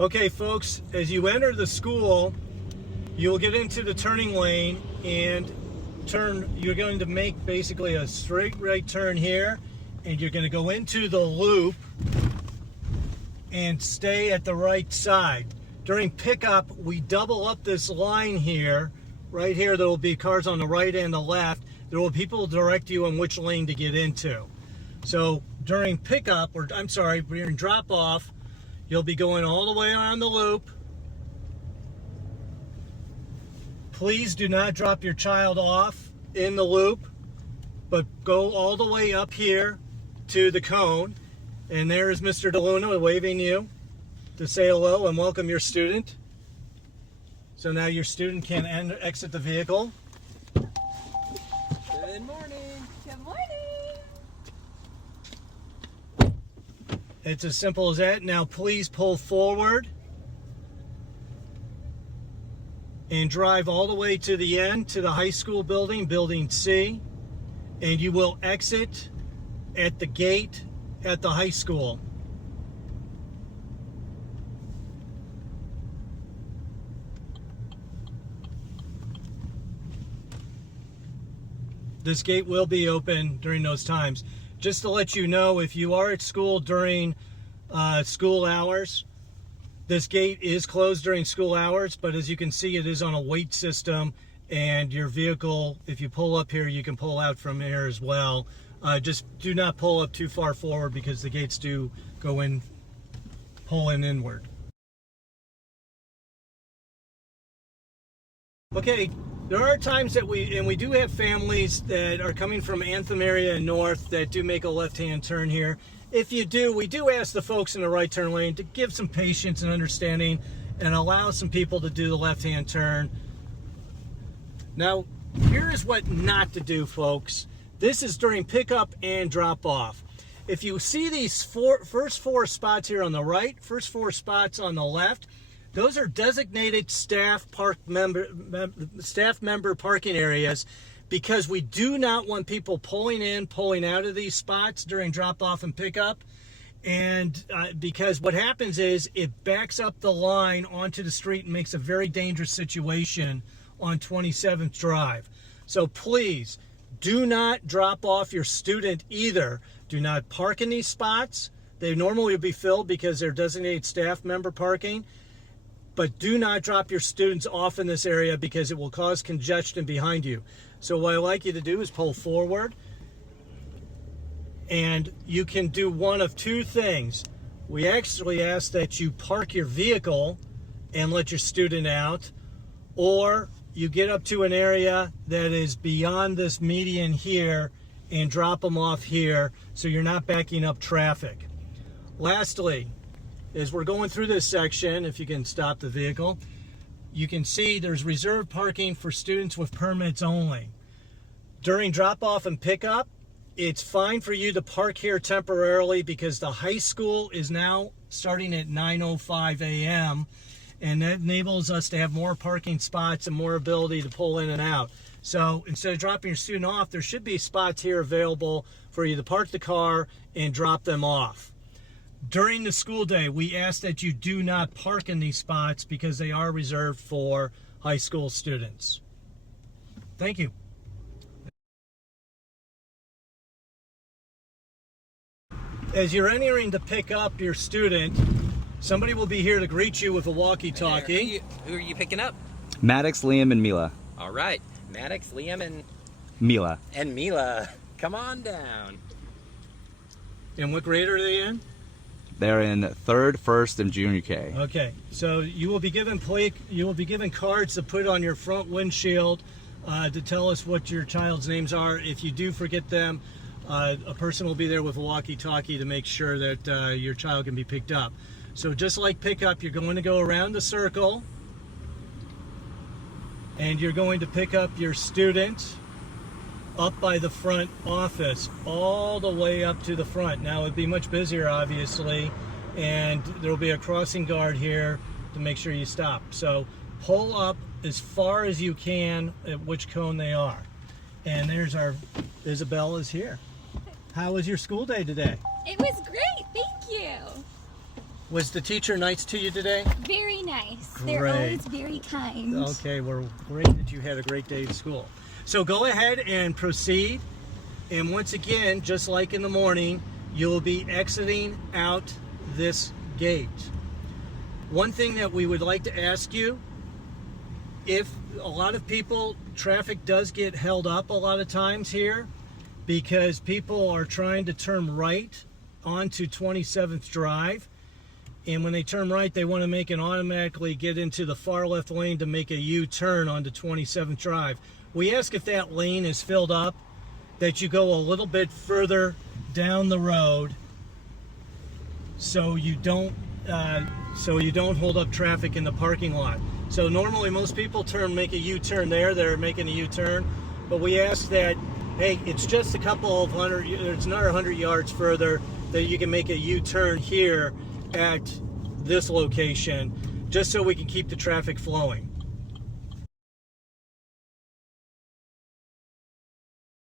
Okay, folks, as you enter the school, you'll get into the turning lane and you're going to make basically a straight right turn here, and you're going to go into the loop and stay at the right side. During pickup, we double up this line here. Right here, there will be cars on the right and the left. There will be people direct you on which lane to get into. So during pickup, during drop off, you'll be going all the way around the loop. Please do not drop your child off in the loop, but go all the way up here to the cone. And there is Mr. DeLuna waving you to say hello and welcome your student. So now your student can exit the vehicle. Good morning. Good morning. It's as simple as that. Now please pull forward and drive all the way to the end, to the high school building, Building C, and you will exit at the gate at the high school. This gate will be open during those times. Just to let you know, if you are at school during school hours, this gate is closed during school hours, but as you can see, it is on a weight system, and your vehicle, if you pull up here, you can pull out from here as well. Just do not pull up too far forward because the gates do go in, pull in inward. Okay, there are times that we do have families that are coming from Anthem area and north that do make a left-hand turn here. If you do, we do ask the folks in the right turn lane to give some patience and understanding and allow some people to do the left-hand turn. Now, here is what not to do, folks. This is during pickup and drop-off. If you see these first four spots here on the right, first four spots on the left, those are designated staff member parking areas, because we do not want people pulling in, pulling out of these spots during drop-off and pickup. And because what happens is it backs up the line onto the street and makes a very dangerous situation on 27th Drive. So please, do not drop off your student either. Do not park in these spots. They normally would be filled because they're designated staff member parking. But do not drop your students off in this area because it will cause congestion behind you. So what I'd like you to do is pull forward, and you can do one of two things. We actually ask that you park your vehicle and let your student out, or you get up to an area that is beyond this median here and drop them off here so you're not backing up traffic. Lastly, as we're going through this section, if you can stop the vehicle, you can see there's reserved parking for students with permits only. During drop-off and pickup, it's fine for you to park here temporarily because the high school is now starting at 9:05 a.m. and that enables us to have more parking spots and more ability to pull in and out. So instead of dropping your student off, there should be spots here available for you to park the car and drop them off. During the school day, we ask that you do not park in these spots because they are reserved for high school students. Thank you. As you're entering to pick up your student, somebody will be here to greet you with a walkie-talkie. Who are you picking up? Maddox, Liam, and Mila. All right, Maddox, Liam, and Mila. Mila. Come on down. And what grade are they in? They're in 3rd, 1st, and Junior K. Okay, so you will be given cards to put on your front windshield to tell us what your child's names are. If you do forget them, a person will be there with a walkie-talkie to make sure that your child can be picked up. So just like pickup, you're going to go around the circle and you're going to pick up your student up by the front office, all the way up to the front. Now it'd be much busier, obviously, and there'll be a crossing guard here to make sure you stop. So pull up as far as you can at which cone they are. And there's our Isabel is here. How was your school day today? It was great, thank you. Was the teacher nice to you today? Very nice. They're Great. always very kind. Okay, we're great that you had a great day at school. So go ahead and proceed. And once again, just like in the morning, you'll be exiting out this gate. One thing that we would like to ask you, if a lot of people, traffic does get held up a lot of times here because people are trying to turn right onto 27th Drive. And when they turn right, they want to make and automatically get into the far left lane to make a U-turn onto 27th Drive. We ask if that lane is filled up, that you go a little bit further down the road so you don't hold up traffic in the parking lot. So normally most people make a U-turn there. They're making a U-turn, but we ask that, hey, it's just a couple of hundred, it's another 100 yards further that you can make a U-turn here at this location, just so we can keep the traffic flowing.